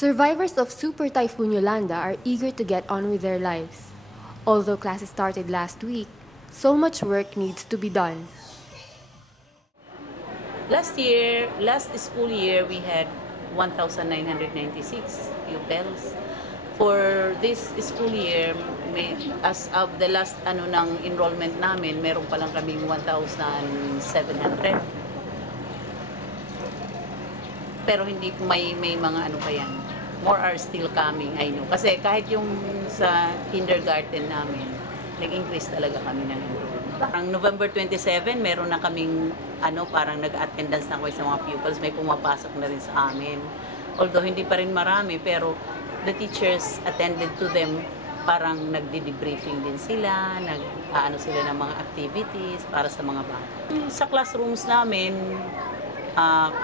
Survivors of Super Typhoon Yolanda are eager to get on with their lives. Although classes started last week, so much work needs to be done. Last school year, we had 1,996 pupils. For this school year, as of the last ng enrollment namin, meron pa lang kaming 1,700. Pero hindi may mga pa yan. More are still coming, I know. Kasi kahit yung sa kindergarten namin, nag-increase talaga kami ng enrollment. Parang November 27, meron na kaming parang nag-attendance na kami sa mga pupils, may pumapasok na rin sa amin. Although hindi pa rin marami, pero the teachers attended to them, parang nagdi-debriefing din sila, sila ng mga activities para sa mga bata. Sa classrooms namin,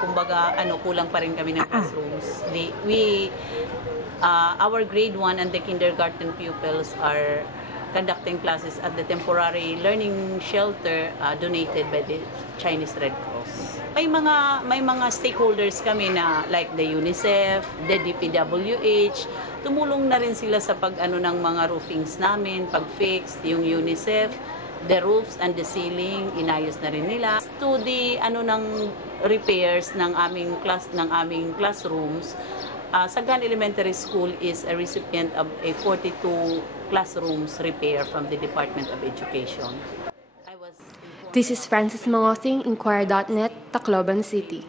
kumbaga kulang pa rin kami ng classrooms. Our grade 1 and the kindergarten pupils are conducting classes at the temporary learning shelter donated by the Chinese Red Cross. May mga stakeholders kami na like the UNICEF, the DPWH, tumulong na rin sila sa ng mga roofings namin, pag-fix yung UNICEF, the roofs and the ceiling, inayos na rin nila. To the ng repairs ng aming classrooms, Sagran Elementary School is a recipient of a 42 classrooms repair from the Department of Education. This is Francis Mangosing, Inquirer.net, Tacloban City.